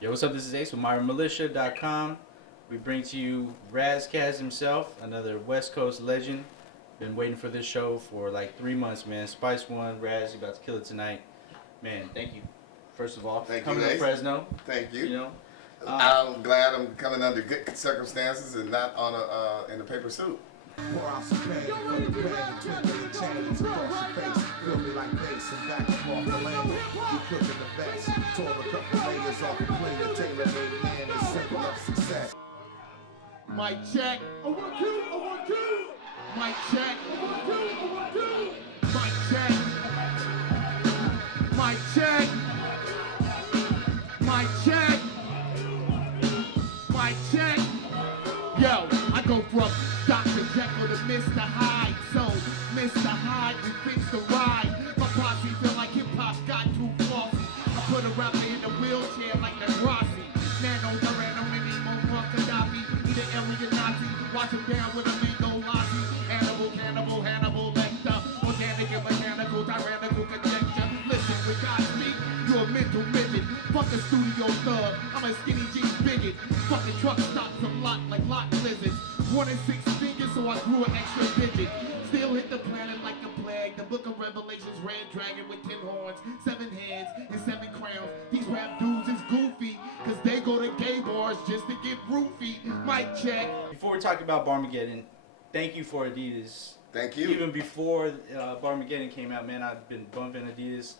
Yo, what's up? This is Ace with MyRamilitia.com. We bring to you Ras Kass himself, another West Coast legend. Been waiting for this show for like 3 months, man. Spice One, Raz, you about to kill it tonight. Man, thank you. First of all, Thank coming you, to Ace. Fresno. Thank you. You know, I'm glad I'm coming under good circumstances and not on a in a paper suit. Pour out some pain from the pain, the chains across your face. Feel me like bass and back up off the lane. You cooking the best. Tore a couple layers off the plate of tailor-made man and symbol of success. Mic check. I want you. I want you. Mic check. I want you. I want you. Mic check. Mic check. Mic check. Mic check. Yo, I go from Dr. Jekyll to Mr. Hyde. So, Mr. Hyde, we fix the ride. My posse feel like hip-hop got too flossy. I put a rapper in a wheelchair like the Rossi. Nano, Durano, Mini, Mo, Gaddafi. Either alien Nazi. Watch him down with a mango lassi. Animal, cannibal, Hannibal, Lecter. Organic and mechanical, tyrannical conjecture. Listen, when God speak, you're a mental midget. Fuck a studio thug. I'm a skinny jeans bigot. Fucking truck stops from lot like lot lizards. 1 and 6 fingers, so I grew an extra digit. Still hit the planet like a plague. The book of Revelations, red dragon with 10 horns, 7 heads, and 7 crowns. These rap dudes is goofy, cause they go to gay bars just to get roofie. Mic check. before we talk about Barmageddon, thank you for Adidas. Thank you. Even before Barmageddon came out, man, I've been bumping Adidas.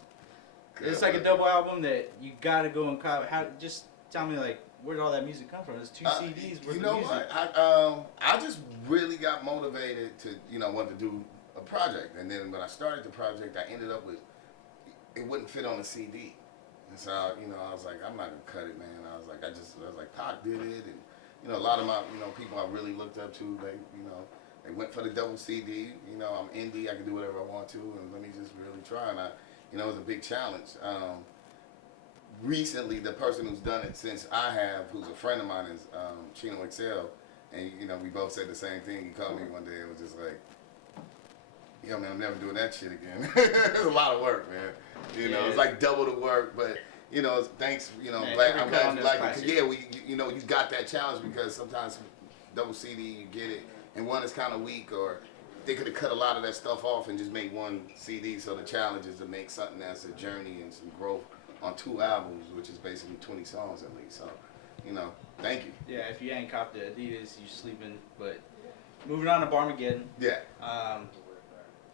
Good. It's like a double album that you gotta go and cop. How? Just tell me, like, where did all that music come from? It's 2 CDs worth You know of music. what? I just really got motivated to want to do a project, and then when I started the project, I ended up with it wouldn't fit on a CD, and so I was like, I'm not gonna cut it, man. I was like, Pac did it, and a lot of my people I really looked up to, they went for the double CD. I'm indie, I can do whatever I want to, and let me just really try. And it was a big challenge. Recently, the person who's done it since I have, who's a friend of mine, is Chino Excel, and we both said the same thing. He called me one day and was just like, "Yo, man, I'm never doing that shit again." It's a lot of work, man. It's like double the work, but thanks. Man, Glad, every I'm glad con you is like it. classic. 'Cause, yeah, you got that challenge because sometimes double CD you get it, and one is kind of weak, or they could have cut a lot of that stuff off and just made one CD. So the challenge is to make something that's a journey and some growth on 2 albums, which is basically 20 songs at least. So, thank you. Yeah, if you ain't copped the Adidas, you sleeping. But moving on to Barmageddon. Yeah.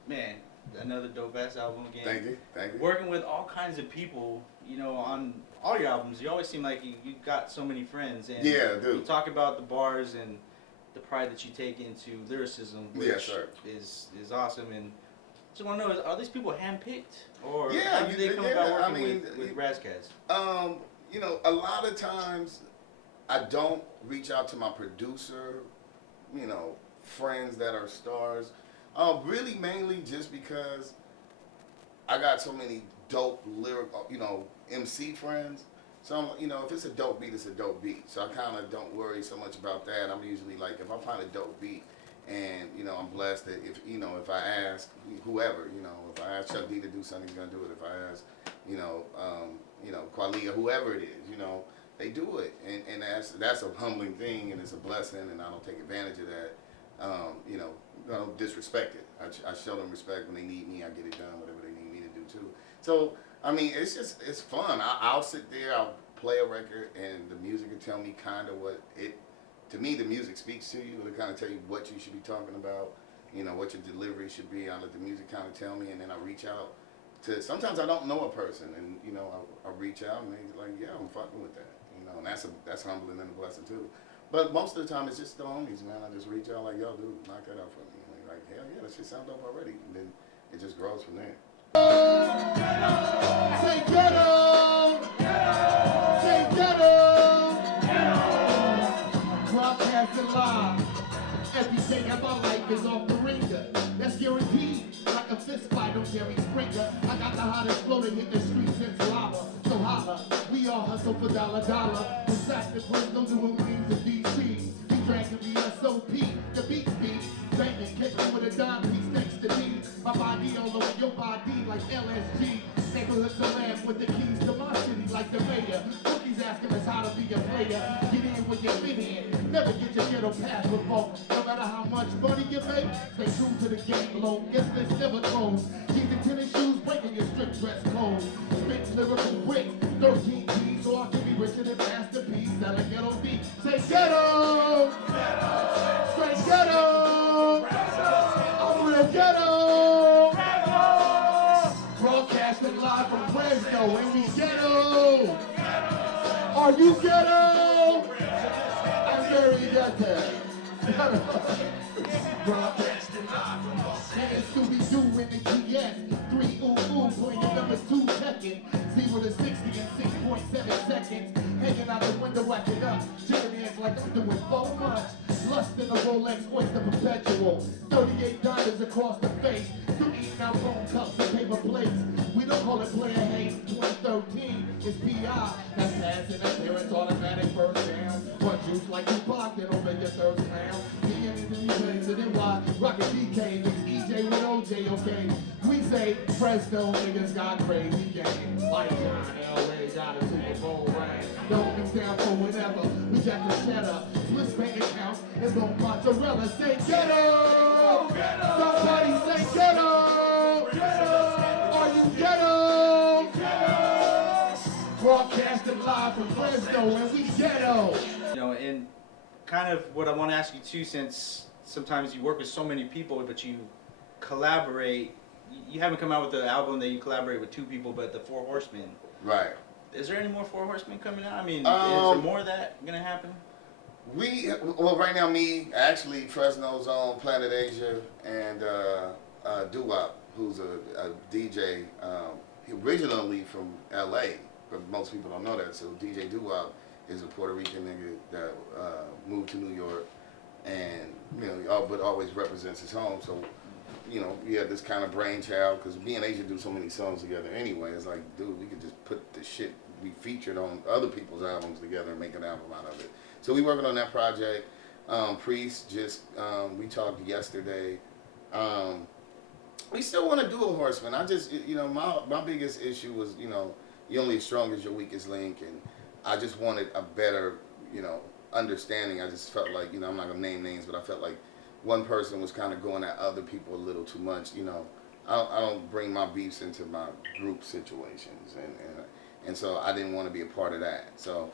Man, another dope ass album again. Thank you. Working with all kinds of people, on all your albums, you always seem like you got so many friends. And Yeah, I do. you talk about the bars and the pride that you take into lyricism, which Yes, sir. is awesome. And just want to know, are these people handpicked, or Yeah, how do they come about I working mean, with Ras Kass? A lot of times I don't reach out to my producer, friends that are stars. Really mainly just because I got so many dope lyrical, MC friends. So, if it's a dope beat, it's a dope beat. So I kind of don't worry so much about that. I'm usually like, if I find a dope beat, and I'm blessed that if I ask whoever, if I ask Chuck D to do something, he's gonna do it. If I ask, Qualia, whoever it is, they do it, and that's a humbling thing, and it's a blessing, and I don't take advantage of that. I don't disrespect it. I show them respect when they need me. I get it done, whatever they need me to do too. So it's fun. I'll sit there, I'll play a record, and the music will tell me kind of what it. To me, the music speaks to you. It'll kind of tell you what you should be talking about, what your delivery should be. I let the music kind of tell me, and then I reach out to. Sometimes I don't know a person, and I reach out, and they're like, "Yeah, I'm fucking with that," and that's humbling and a blessing too. But most of the time, it's just the homies, man. I just reach out like, "Yo, dude, knock that out for me." And they're like, "Hell yeah, that shit sound dope already," and then it just grows from there. Say ghetto. Say ghetto. Broadcasting live. Everything of my life is off the ringer. That's guaranteed. Like a fist fight on Jerry Springer. I got the hottest flow to hit the streets since lava. So holla, we all hustle for dollar. We sack the Fresno doing wings in DC. We dragging the SOP, the beat beat. Banging, kicking with a dime piece next to me. My body all over your body like LSG. Neighborhood celeb with the keys to my city like the mayor. Cookies asking asking us how to be a player. Get in when you fit in. Never get your ghetto pass revoked. No matter how much money you make, stay true to the game alone. Guess this never close. Keep the tennis shoes, breaking your strict dress code. Spit lyrical wit, 13 G's, so I'll give you richer than masterpiece. Selling ghetto beat. Say ghetto! Straight ghetto! I'm real ghetto! Broadcasting live from Fresno, and we ghetto! Are you ghetto? I'm very ghetto. Broadcasting live from Los Angeles. Scooby-Doo in the GS. 3 ooh, playing number 2 checking. 0 to 60 in 6.7 seconds. Hanging out the window, racking up. Chicken hands like I'm doing so much. Lust in the Rolex oyster perpetual. 38 diamonds across the face. Still eating out bone cups and paper plates. We don't call it player hate. 2013 is PI. That's passing appearance, automatic first down. But juice like Tupac, they don't make your thirst down. The anything plays it in why. Rockin' DK, mix EJ with OJ, okay? We say Fresno niggas got crazy game. Like John L.A. got a Super Bowl ring. Don't be down for whatever. We jack the cheddar. Swiss bank account and don't mozzarella. Say ghetto! Somebody say ghetto! Are you ghetto? Broadcasting live from Fresno and we ghetto! You know, and kind of what I want to ask you too, since sometimes you work with so many people, but you collaborate. You haven't come out with an album that you collaborate with 2 people, but the 4 Horsemen. Right. Is there any more 4 Horsemen coming out? I mean, is there more of that gonna happen? Well, right now, actually, Fresno's own Planet Asia and Doo-Wop, who's a DJ, originally from LA, but most people don't know that. So DJ Doo-Wop is a Puerto Rican nigga that moved to New York, and but always represents his home. So we had this kind of brainchild, because me and Asia do so many songs together anyway. It's like, dude, we could just put the shit we featured on other people's albums together and make an album out of it. So we working on that project. Priest we talked yesterday. We still want to do a Horseman. I just, my biggest issue was, you're only as strong as your weakest link, and I just wanted a better, understanding. I just felt like, I'm not gonna name names, but I felt like one person was kind of going at other people a little too much. I don't bring my beefs into my group situations, and so I didn't want to be a part of that. So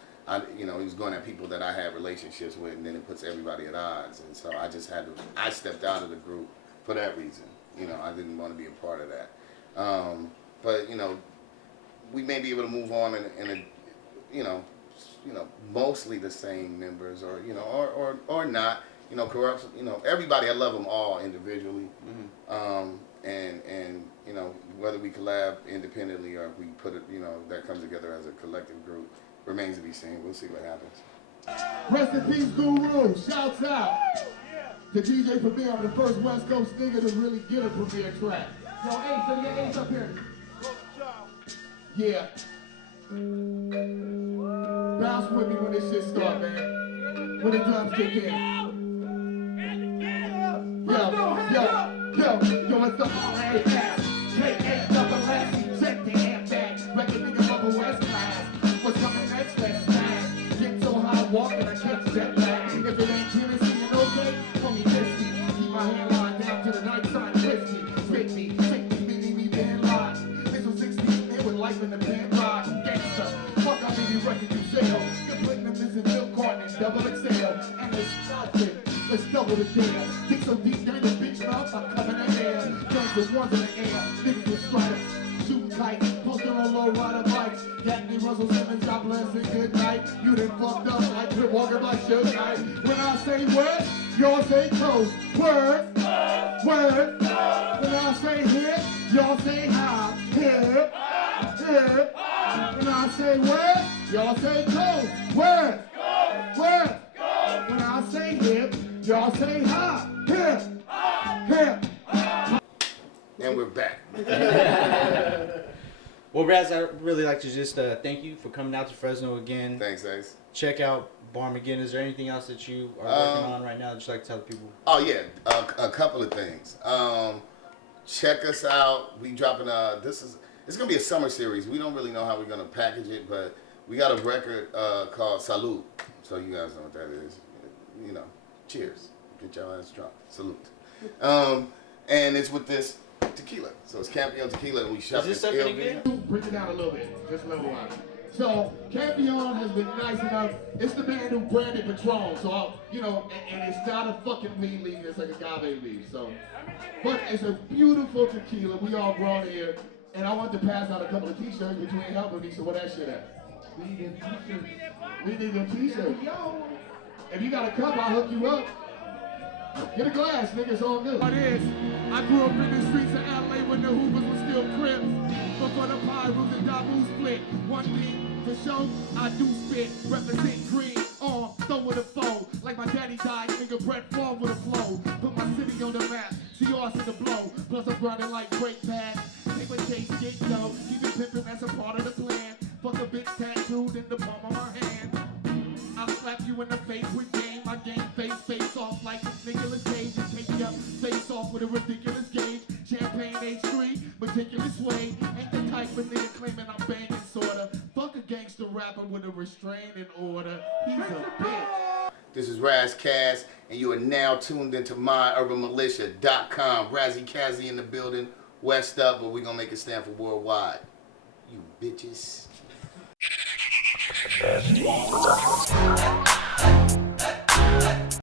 he was going at people that I had relationships with, and then it puts everybody at odds. And so I stepped out of the group for that reason. I didn't want to be a part of that. But we may be able to move on in mostly the same members, or not. Corrupt. Everybody. I love them all individually. Mm-hmm. And whether we collab independently or if we put it, that comes together as a collective group, remains to be seen. We'll see what happens. Rest in peace, Guru. Shouts out to DJ Premier, the first West Coast nigga to really get a premiere track. Yo, Ace, let me get Ace up here. Yeah. Bounce with me when this shit start, man. When the drums kick in. Yo, it's the RasKass. Take 8 double S. Check the air back. Reckon nigga from the West class. What's coming next? Let's smash. Get so high walking, I catch that back. If it ain't Tennessee and okay, homie, miss me. Keep my hand lined down to the night side, twist me. Trick me, meaning me band live. This was 16 men with life in the band ride. Gangsta, fuck how many records you sell. You're putting them in milk carton and double XL. And it's nothing. Let's double the deal. Dig so deep down the bitch mouth, I'm coming in there. Guns with ones in the air, niggas with stripes. Shooting kites, posting on low rider bikes. Gatney, Russell Simmons, God bless and good night. You done fucked up like Trip Walker by Suge Knight. When I say word, y'all say coast. Word. When I say hit, y'all say high. Hit. When I say word, y'all say coast. Word. When I say hip, y'all say high. Hip. And we're back. Well, Raz, I'd really like to just thank you for coming out to Fresno again. Thanks, Ace. Check out Barmageddon. Is there anything else that you are working on right now that you'd like to tell people? Oh yeah, a couple of things. Check us out. We dropping it's gonna be a summer series. We don't really know how we're gonna package it, but We got a record called Salute. So you guys know what that is. You know, cheers. Get your ass drunk. Salute. And it's with this tequila. So it's Campion tequila, and we shot this sucking again? Bring it down a little bit, just a little while. So Campion has been nice enough. It's the man who branded Patron. So you know, and it's not a fucking weed leaf. It's like a agave leaf. So, but it's a beautiful tequila. We all brought here, and I wanted to pass out a couple of T-shirts between helping me. So where that shit at? We need a T-shirt. We need a T-shirt. Yo, if you got a cup, I'll hook you up. Get a glass, nigga, it's all good. What is? I grew up in the streets of LA when the Hoovers were still Crips. Before the Pyrus and Dabu split. One thing for sure, I do spit. Represent green, throw with a foe. Like my daddy died, nigga, Brett Fall with a flow. Put my city on the map, see ours in the blow. Plus I'm grinding like break pads. Paper chase, get low. Keep it pimpin', that's a part of the plan. Fuck a bitch tattooed in the palm of my hand. I'll slap you in the face with game. My game face off like Nicolas Cage and take your face off with a ridiculous gauge. Champagne H3, meticulous way. Ain't the type of nigga claiming I'm banging sorta. Fuck a gangster rapper with a restraining order. He's a bitch. This is Ras Kass, and you are now tuned into myurbanmilitia.com. RasKass in the building, West up, but we're gonna make it stand for worldwide. You bitches.